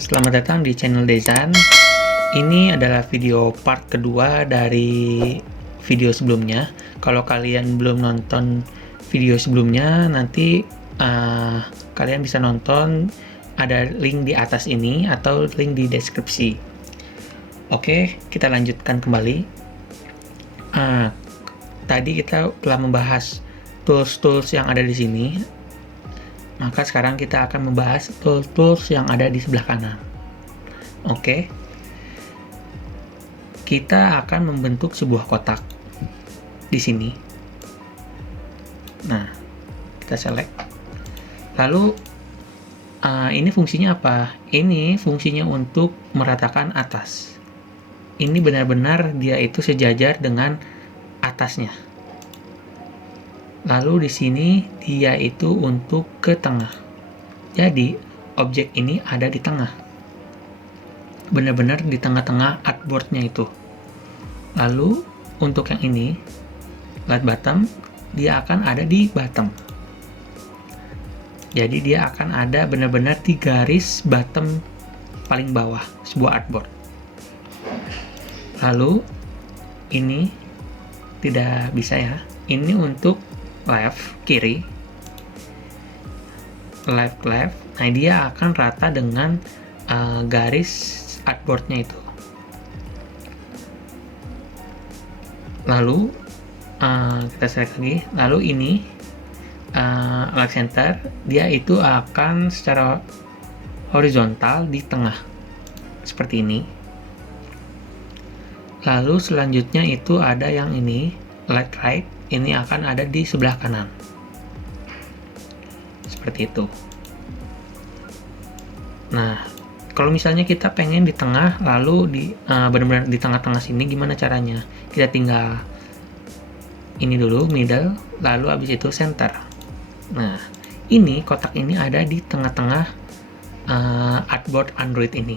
selamat datang di channel Dezan. Ini adalah video part kedua dari video sebelumnya. Kalau kalian belum nonton video sebelumnya, nanti kalian bisa nonton, ada link di atas ini atau link di deskripsi. Oke, kita lanjutkan kembali. Tadi kita telah membahas tools-tools yang ada di sini. Maka sekarang kita akan membahas tools-tools yang ada di sebelah kanan. Oke. Kita akan membentuk sebuah kotak di sini. Nah, kita select. Lalu ini fungsinya apa? Ini fungsinya untuk meratakan atas. Ini benar-benar dia itu sejajar dengan atasnya. Lalu di sini dia itu untuk ke tengah. Jadi objek ini ada di tengah. Benar-benar di tengah-tengah artboard-nya itu. Lalu untuk yang ini, light bottom, dia akan ada di bottom. Jadi dia akan ada benar-benar di garis bottom paling bawah sebuah artboard. Lalu ini tidak bisa ya. Ini untuk left, kiri, left. Nah, dia akan rata dengan garis artboard-nya itu. Lalu kita select lagi. Lalu ini left center, dia itu akan secara horizontal di tengah seperti ini. Lalu selanjutnya itu ada yang ini left right, ini akan ada di sebelah kanan seperti itu. Nah, kalau misalnya kita pengen di tengah, lalu di benar-benar di tengah-tengah sini, gimana caranya? Kita tinggal ini dulu middle, lalu habis itu center. Nah, ini kotak ini ada di tengah-tengah artboard Android ini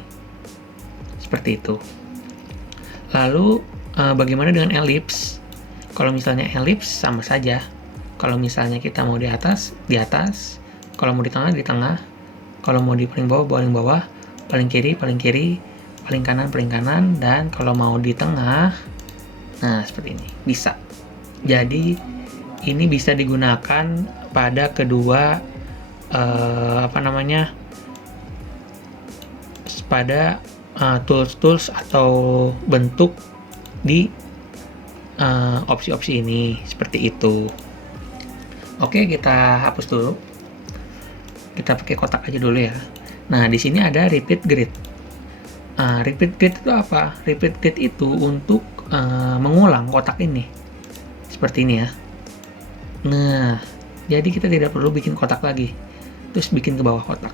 seperti itu. Lalu bagaimana dengan ellipse? Kalau misalnya ellipse sama saja. Kalau misalnya kita mau di atas, kalau mau di tengah, kalau mau di paling bawah, paling kiri, paling kanan, dan kalau mau di tengah, nah seperti ini, bisa. Jadi ini bisa digunakan pada kedua pada tools atau bentuk di opsi-opsi ini seperti itu. Oke, kita hapus dulu. Kita pakai kotak aja dulu ya. Nah, di sini ada repeat grid. Repeat grid itu apa? Repeat grid itu untuk mengulang kotak ini. Seperti ini ya. Nah, jadi kita tidak perlu bikin kotak lagi. Terus bikin ke bawah kotak.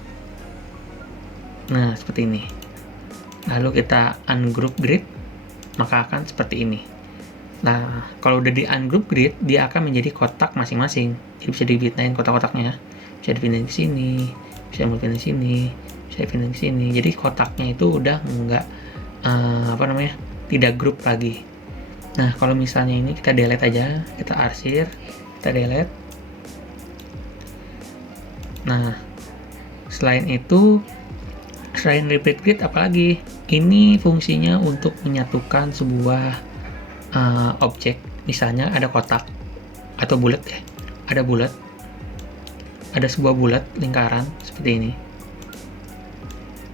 Nah, seperti ini. Lalu kita ungroup grid, maka akan seperti ini. Nah, kalau udah di ungroup grid, dia akan menjadi kotak masing-masing. Jadi bisa dipindahin kotak-kotaknya. Bisa dipindahin ke sini, bisa dipindahin ke sini, bisa dipindahin ke sini. Jadi kotaknya itu udah enggak tidak grup lagi. Nah, kalau misalnya ini kita delete aja, kita arsir, kita delete. Nah, selain repeat grid apalagi? Ini fungsinya untuk menyatukan sebuah objek. Misalnya ada kotak atau bulat ya, ada sebuah bulat lingkaran seperti ini,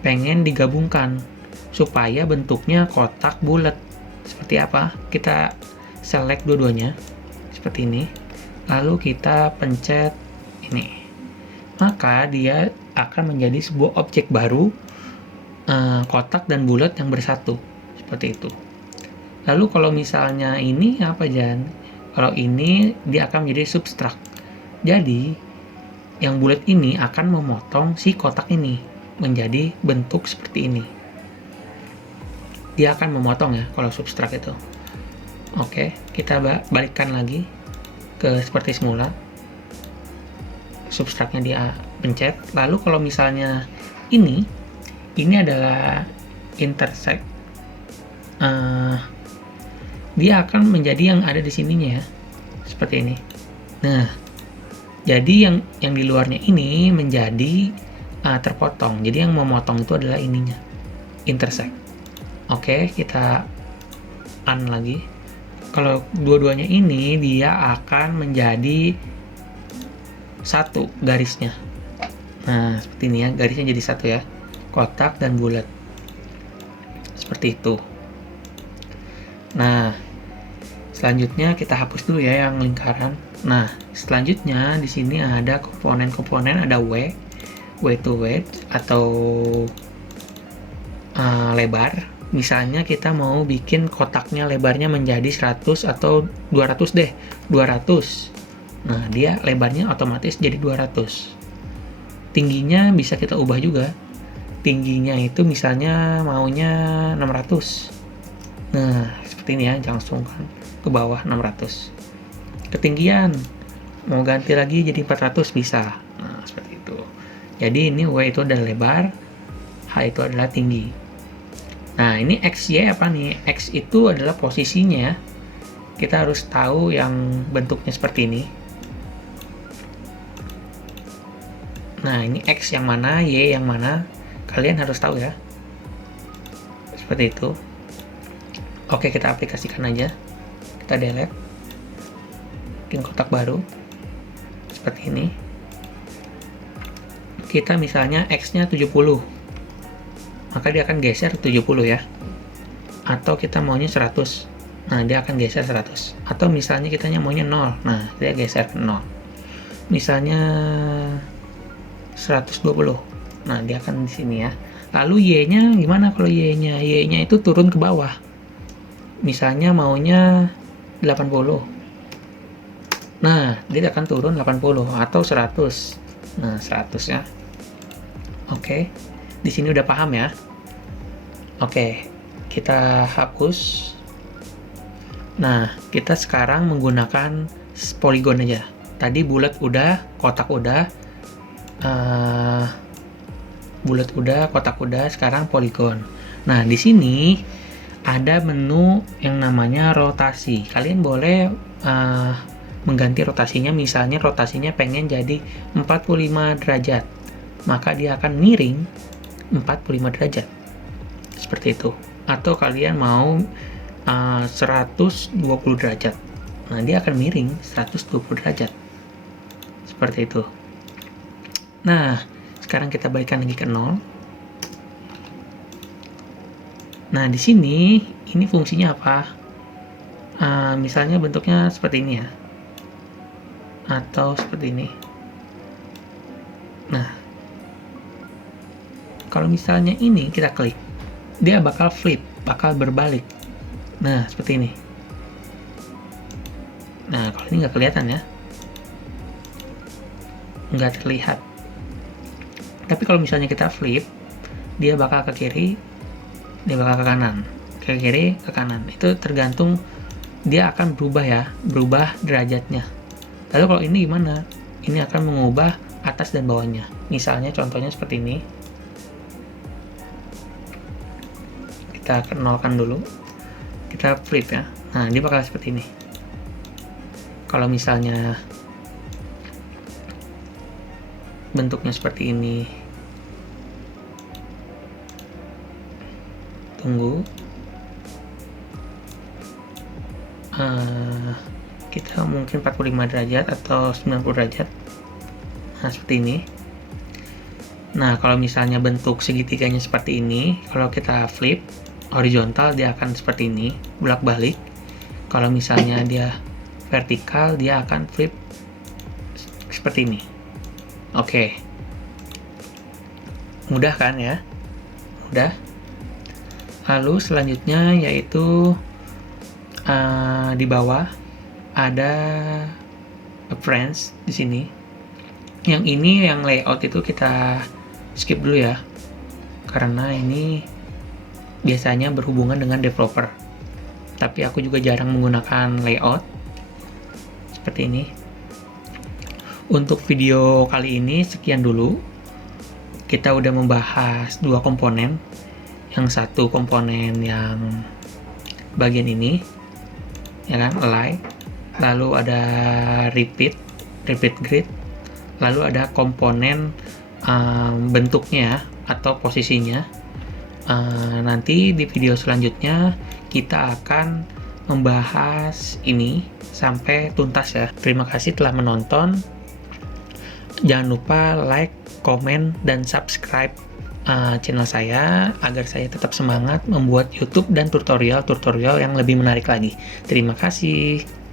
pengen digabungkan supaya bentuknya kotak bulat. Seperti apa? Kita select dua-duanya seperti ini, lalu kita pencet ini, maka dia akan menjadi sebuah objek baru, kotak dan bulat yang bersatu seperti itu. Lalu kalau misalnya ini apa, Jan? Kalau ini dia akan menjadi substrak. Jadi yang bulat ini akan memotong si kotak ini menjadi bentuk seperti ini. Dia akan memotong ya kalau substrak itu. Oke, kita balikkan lagi ke seperti semula. Substraknya dia pencet. Lalu kalau misalnya ini adalah intersect, dia akan menjadi yang ada di sininya ya, seperti ini. Nah, jadi yang di luarnya ini menjadi terpotong. Jadi yang memotong itu adalah ininya, intersect. Oke, kita un lagi. Kalau dua-duanya ini dia akan menjadi satu garisnya. Nah, seperti ini ya, garisnya jadi satu ya, kotak dan bulat. Seperti itu. Nah, selanjutnya kita hapus dulu ya yang lingkaran. Nah, selanjutnya di sini ada komponen-komponen, ada W to width atau lebar. Misalnya kita mau bikin kotaknya lebarnya menjadi 100 atau 200 deh, 200. Nah, dia lebarnya otomatis jadi 200. Tingginya bisa kita ubah juga. Tingginya itu misalnya maunya 600. Nah, seperti ini ya, langsung kan ke bawah 600. Ketinggian mau ganti lagi jadi 400 bisa. Nah, seperti itu. Jadi ini W itu adalah lebar, H itu adalah tinggi. Nah, ini X, Y apa nih? X itu adalah posisinya. Kita harus tahu yang bentuknya seperti ini. Nah, ini X yang mana, Y yang mana. Kalian harus tahu ya. Seperti itu. Oke, kita aplikasikan aja. Kita delete. Bikin kotak baru. Seperti ini. Kita misalnya X-nya 70. Maka dia akan geser 70 ya. Atau kita maunya 100. Nah, dia akan geser 100. Atau misalnya kita maunya 0. Nah, dia geser ke 0. Misalnya 120. Nah, dia akan di sini ya. Lalu Y-nya gimana kalau Y-nya? Y-nya itu turun ke bawah. Misalnya maunya 80. Nah, dia akan turun 80 atau 100. Nah, 100 ya. Oke. Di sini udah paham ya? Oke, kita hapus. Nah, kita sekarang menggunakan poligon aja. Tadi bulat udah, kotak udah, bulat udah, kotak udah, sekarang poligon. Nah, di sini ada menu yang namanya rotasi. Kalian boleh mengganti rotasinya, misalnya rotasinya pengen jadi 45 derajat. Maka dia akan miring 45 derajat. Seperti itu. Atau kalian mau 120 derajat. Nah, dia akan miring 120 derajat. Seperti itu. Nah, sekarang kita balikkan lagi ke 0. Nah, di sini ini fungsinya apa? Misalnya bentuknya seperti ini ya. Atau seperti ini. Nah, kalau misalnya ini kita klik, dia bakal flip, bakal berbalik. Nah, seperti ini. Nah, kalau ini nggak kelihatan ya. Nggak terlihat. Tapi kalau misalnya kita flip, dia bakal ke kiri, dia bakal ke kanan. Ke kiri, ke kanan. Itu tergantung dia akan berubah ya, berubah derajatnya. Lalu kalau ini gimana? Ini akan mengubah atas dan bawahnya. Misalnya contohnya seperti ini. Kita nolkan dulu, kita flip ya. Nah, dia bakal seperti ini. Kalau misalnya bentuknya seperti ini, tunggu, kita mungkin 45 derajat atau 90 derajat. Nah, seperti ini. Nah, kalau misalnya bentuk segitiganya seperti ini, kalau kita flip horizontal dia akan seperti ini, bolak-balik. Kalau misalnya dia vertikal dia akan flip seperti ini. Oke. Mudah kan ya? Mudah. Lalu selanjutnya yaitu di bawah ada appearance di sini. Yang ini yang layout itu kita skip dulu ya. Karena ini biasanya berhubungan dengan developer. Tapi aku juga jarang menggunakan layout seperti ini. Untuk video kali ini sekian dulu. Kita udah membahas dua komponen. Yang satu komponen yang bagian ini, ya kan, align. Lalu ada repeat grid. Lalu ada komponen bentuknya atau posisinya. Nanti di video selanjutnya kita akan membahas ini sampai tuntas ya. Terima kasih telah menonton. Jangan lupa like, komen, dan subscribe channel saya agar saya tetap semangat membuat YouTube dan tutorial-tutorial yang lebih menarik lagi. Terima kasih.